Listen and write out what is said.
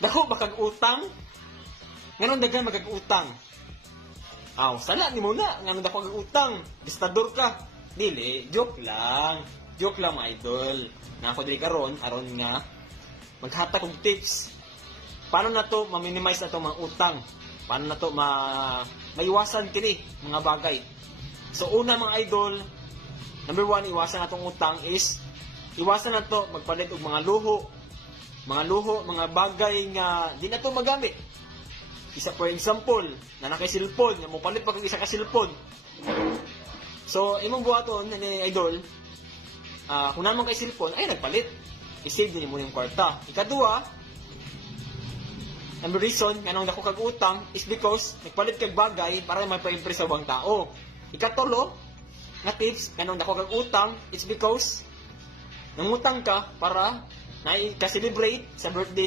Dako bakag utang. Nganon daghan magag-utang. Sala ni mo na nganon dako kag utang. Gistador ka. Dili, joke lang. Joke lang mga idol. Na ako dili karon aron nga maghatag og tips. Paano na to ma-minimize na to mga utang? Paano na to maiwasan kini mga bagay? So una mga idol, number 1, iwasan na tong utang is iwasan na to magpalit og mga luho, mga bagay nga di na to magamit. Isa for example, na nakay cellphone, nga mo palit pa kag isa ka cellphone. So imong buhaton ni idol, kung naman kay cellphone ay nagpalit. I-save din mo yung kwarta. Ikaduha, number reason kanang dako kag utang is because nagpalit kag bagay para mapa-impress sa ubang tao. Ikatulo, nga tips kanang dako kag utang is because nangutang ka para na i-celebrate sa birthday